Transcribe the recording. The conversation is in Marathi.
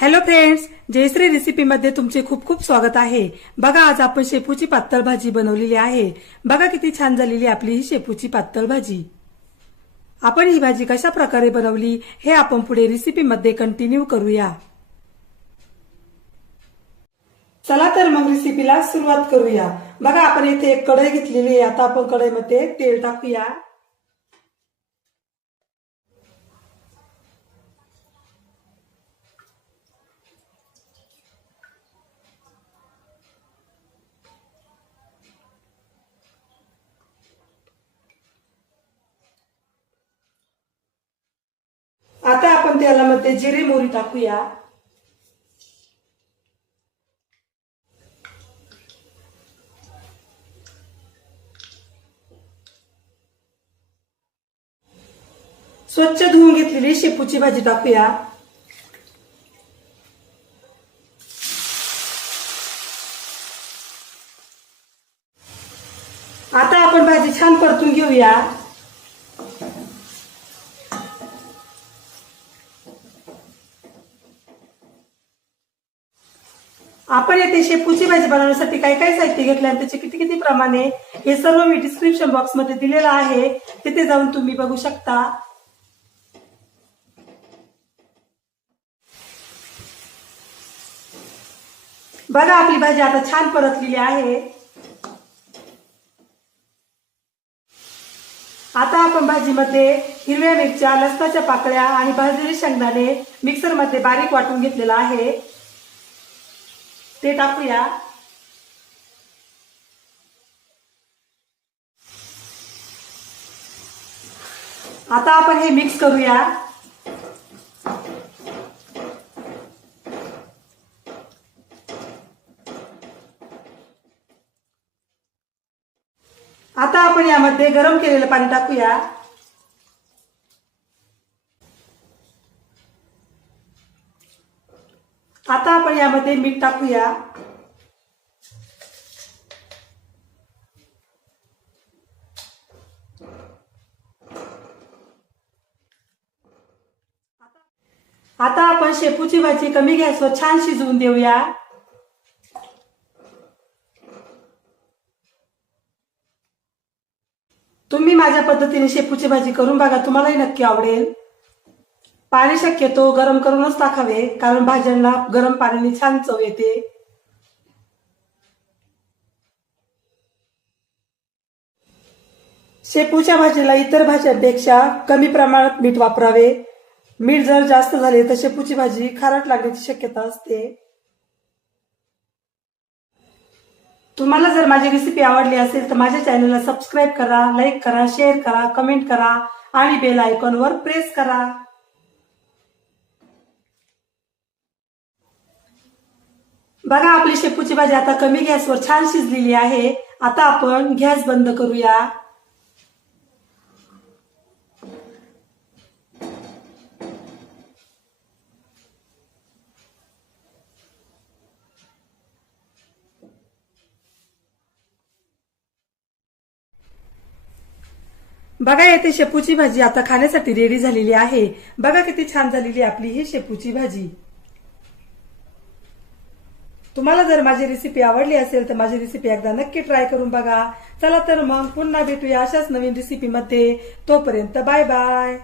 हॅलो फ्रेंड्स जयश्री रेसिपीमध्ये तुमचे खूप खूप स्वागत आहे. बघा आज आपण शेपूची पातळ भाजी बनवलेली आहे. बघा किती छान झालेली आपली ही शेपूची पातळ भाजी. आपण ही भाजी कशा प्रकारे बनवली हे आपण पुढे रेसिपीमध्ये कंटिन्यू करूया. चला तर मग रेसिपीला सुरुवात करूया. बघा आपण इथे एक कढई घेतलेली आहे. आता आपण कढईमध्ये तेल टाकूया. आता मध्ये जिरे मोहरी टाकूया स्वच्छ धुवून घेतलेली शेपूची भाजी टाकूया आता आपण भाजी छान परतून घेऊया आपण येथे शेपूची भाजी बनवण्यासाठी काय काय साहित्य घेतले आणि त्याचे किती किती प्रमाणे हे सर्व मी डिस्क्रिप्शन बॉक्समध्ये दिलेलं आहे. तिथे जाऊन तुम्ही बघू शकता. बघा आपली भाजी आता छान परतलेली आहे. आता आपण भाजीमध्ये हिरव्या मिरच्या लसणाच्या पाकळ्या आणि भाजलेले शेंगदाणे मिक्सरमध्ये बारीक वाटून घेतलेला आहे. ते टाकूया. आता आपण हे मिक्स करूया. आता आपण यामध्ये गरम केलेलं पाणी टाकूया. आता आपण यामध्ये मीठ टाकूया. आता आपण शेपूची भाजी कमी गॅसवर छान शिजवून देऊया. तुम्ही माझ्या पद्धतीने शेपूची भाजी करून बघा तुम्हालाही नक्की आवडेल. पाणी शक्यतो गरम करूनच टाकावे कारण भाज्यांना गरम पाण्याने छान चव येते. शेपूच्या भाजीला इतर भाज्यांपेक्षा कमी प्रमाणात मीठ वापरावे. मीठ जर जास्त झाले तर शेपूची भाजी खारट लागण्याची शक्यता असते. तुम्हाला जर माझी रेसिपी आवडली असेल तर माझ्या चॅनलला सबस्क्राईब करा लाईक करा शेअर करा कमेंट करा आणि बेल आयकॉनवर प्रेस करा. बघा आपली शेपूची भाजी आता कमी गॅसवर छान शिजलेली आहे. आता आपण गॅस बंद करूया. बघा येथे शेपूची भाजी आता खाण्यासाठी रेडी झालेली आहे. बघा किती छान झालेली आहे आपली ही शेपूची भाजी. तुम्हाला जर माझी रेसिपी आवडली असेल तर माझी रेसिपी एकदा नक्की ट्राय करून बघा. चला तर मग पुन्हा भेटूया अशाच नवीन रेसिपीमध्ये तोपर्यंत बाय बाय